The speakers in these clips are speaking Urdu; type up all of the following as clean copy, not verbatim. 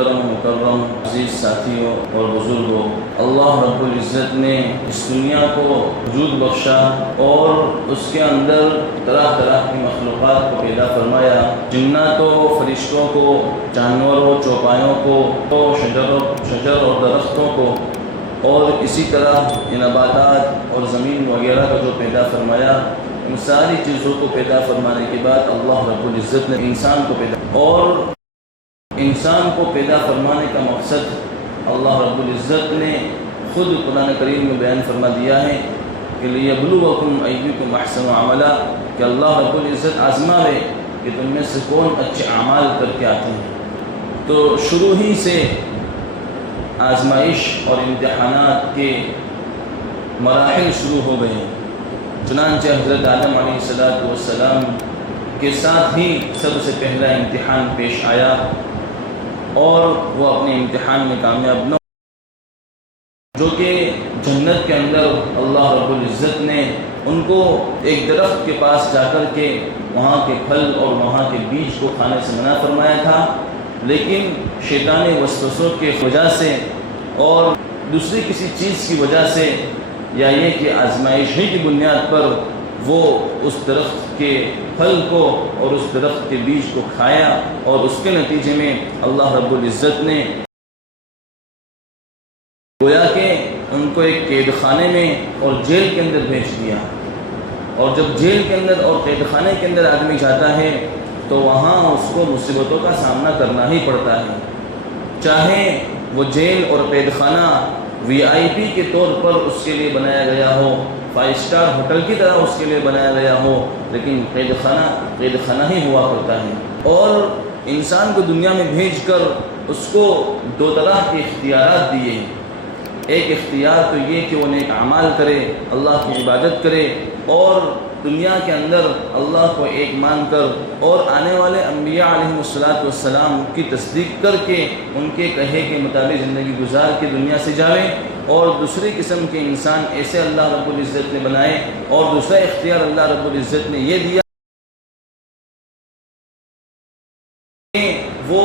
محترم مکرم عزیز ساتھیوں اور بزرگوں، اللہ رب العزت نے اس دنیا کو وجود بخشا اور اس کے اندر طرح طرح کی مخلوقات کو پیدا فرمایا، جناتوں، فرشتوں کو، جانوروں، چوپایوں کو، شجر اور درختوں کو، اور اسی طرح نباتات اور زمین وغیرہ کا جو پیدا فرمایا، ان ساری چیزوں کو پیدا فرمانے کے بعد اللہ رب العزت نے انسان کو پیدا، اور انسان کو پیدا فرمانے کا مقصد اللہ رب العزت نے خود قرآن کریم میں بیان فرما دیا ہے کہ لِيَبْلُوَكُمْ أَيُّكُمْ أَحْسَنُ عَمَلًا، کہ اللہ رب العزت آزماوے کہ تم میں سے کون اچھے اعمال کر کے آتے ہیں۔ تو شروع ہی سے آزمائش اور امتحانات کے مراحل شروع ہو گئے ہیں۔ چنانچہ حضرت آدم علیہ السلام کے ساتھ ہی سب سے پہلا امتحان پیش آیا اور وہ اپنے امتحان میں کامیاب نہ ہوئے، جو کہ جنت کے اندر اللہ رب العزت نے ان کو ایک درخت کے پاس جا کر کے وہاں کے پھل اور وہاں کے بیج کو کھانے سے منع فرمایا تھا، لیکن شیطانی وسوسوں کی وجہ سے اور دوسری کسی چیز کی وجہ سے، یا یہ کہ آزمائش ہی کی بنیاد پر وہ اس درخت کے پھل کو اور اس درخت کے بیج کو کھایا، اور اس کے نتیجے میں اللہ رب العزت نے گویا کہ ان کو ایک قید خانے میں اور جیل کے اندر بھیج دیا۔ اور جب جیل کے اندر اور قید خانے کے اندر آدمی جاتا ہے تو وہاں اس کو مصیبتوں کا سامنا کرنا ہی پڑتا ہے، چاہے وہ جیل اور قید خانہ VIP کے طور پر اس کے لیے بنایا گیا ہو، 5 اسٹار ہوٹل کی طرح اس کے لیے بنایا گیا ہو، لیکن قید خانہ ہی ہوا کرتا ہے۔ اور انسان کو دنیا میں بھیج کر اس کو 2 طرح کے اختیارات دیے ہیں۔ ایک اختیار تو یہ کہ وہ نیک اعمال کرے، اللہ کی عبادت کرے، اور دنیا کے اندر اللہ کو ایک مان کر اور آنے والے انبیاء علیہ السلام کی تصدیق کر کے ان کے کہے کے مطابق زندگی گزار کے دنیا سے جاوے۔ اور دوسری قسم کے انسان ایسے اللہ رب العزت نے بنائے، اور دوسرا اختیار اللہ رب العزت نے یہ دیا کہ وہ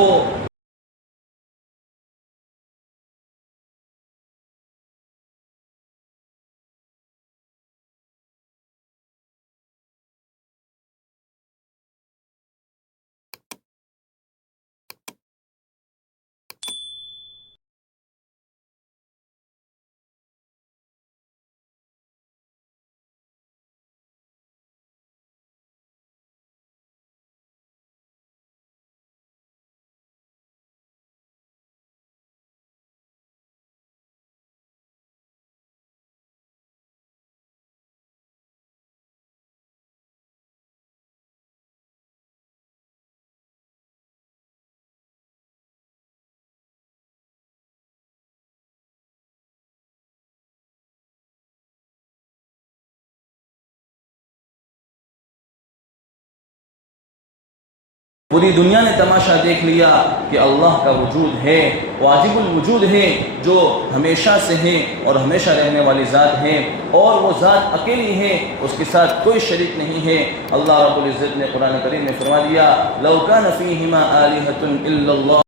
پوری دنیا نے تماشا دیکھ لیا کہ اللہ کا وجود ہے، واجب الوجود ہے، جو ہمیشہ سے ہے اور ہمیشہ رہنے والی ذات ہے، اور وہ ذات اکیلی ہے، اس کے ساتھ کوئی شریک نہیں ہے۔ اللہ رب العزت نے قرآن کریم میں فرما دیا لَوْ كَانَ فِيهِمَا آلِهَةٌ إِلَّا اللَّهُ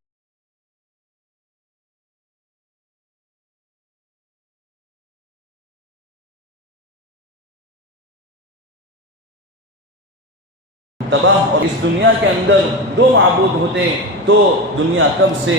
تباہ، اور اس دنیا کے اندر 2 معبود ہوتے تو دنیا کب سے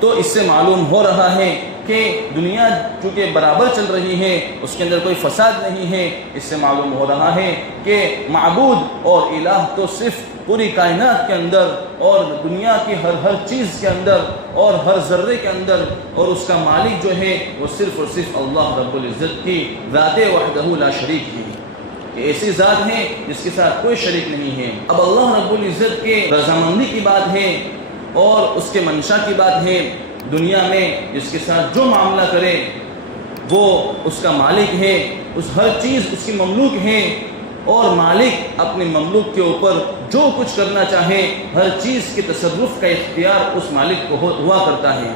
تو اس سے معلوم ہو رہا ہے کہ دنیا چونکہ برابر چل رہی ہے، اس کے اندر کوئی فساد نہیں ہے۔ اس سے معلوم ہو رہا ہے کہ معبود اور الہ تو صرف پوری کائنات کے اندر اور دنیا کی ہر چیز کے اندر اور ہر ذرے کے اندر، اور اس کا مالک جو ہے وہ صرف اور صرف اللہ رب العزت کی ذات وحدہ لا شریک ہے، کہ ایسی ذات ہے جس کے ساتھ کوئی شریک نہیں ہے۔ اب اللہ رب العزت کے رضامندی کی بات ہے اور اس کے منشا کی بات ہے۔ دنیا میں جس کے ساتھ جو معاملہ کرے وہ اس کا مالک ہے، اس ہر چیز اس کی مملوک ہے، اور مالک اپنے مملوک کے اوپر جو کچھ کرنا چاہے، ہر چیز کے تصرف کا اختیار اس مالک کو ہوا کرتا ہے۔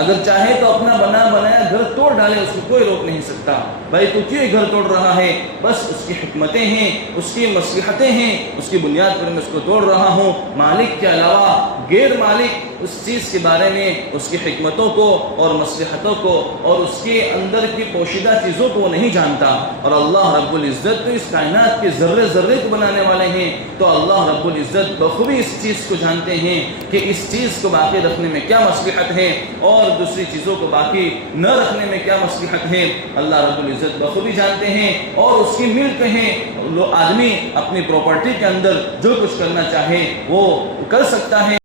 اگر چاہے تو اپنا بنایا گھر توڑ ڈالے، اس کو کوئی روک نہیں سکتا۔ بھائی تو کیوں گھر توڑ رہا ہے؟ بس اس کی حکمتیں ہیں، اس کی مصلحتیں ہیں، اس کی بنیاد پر میں اس کو توڑ رہا ہوں۔ مالک کے علاوہ غیر مالک اس چیز کے بارے میں اس کی حکمتوں کو اور مصلحتوں کو اور اس کے اندر کی پوشیدہ چیزوں کو وہ نہیں جانتا، اور اللہ رب العزت تو اس کائنات کے ذرے ذرے کو بنانے والے ہیں، تو اللہ رب العزت بخوبی اس چیز کو جانتے ہیں کہ اس چیز کو باقی رکھنے میں کیا مصلحت ہے اور دوسری چیزوں کو باقی نہ رکھنے میں کیا مصلحت ہے۔ اللہ رب العزت بخوبی جانتے ہیں، اور اس کی ملک ہے، آدمی اپنی پراپرٹی کے اندر جو کچھ کرنا چاہے وہ کر سکتا ہے۔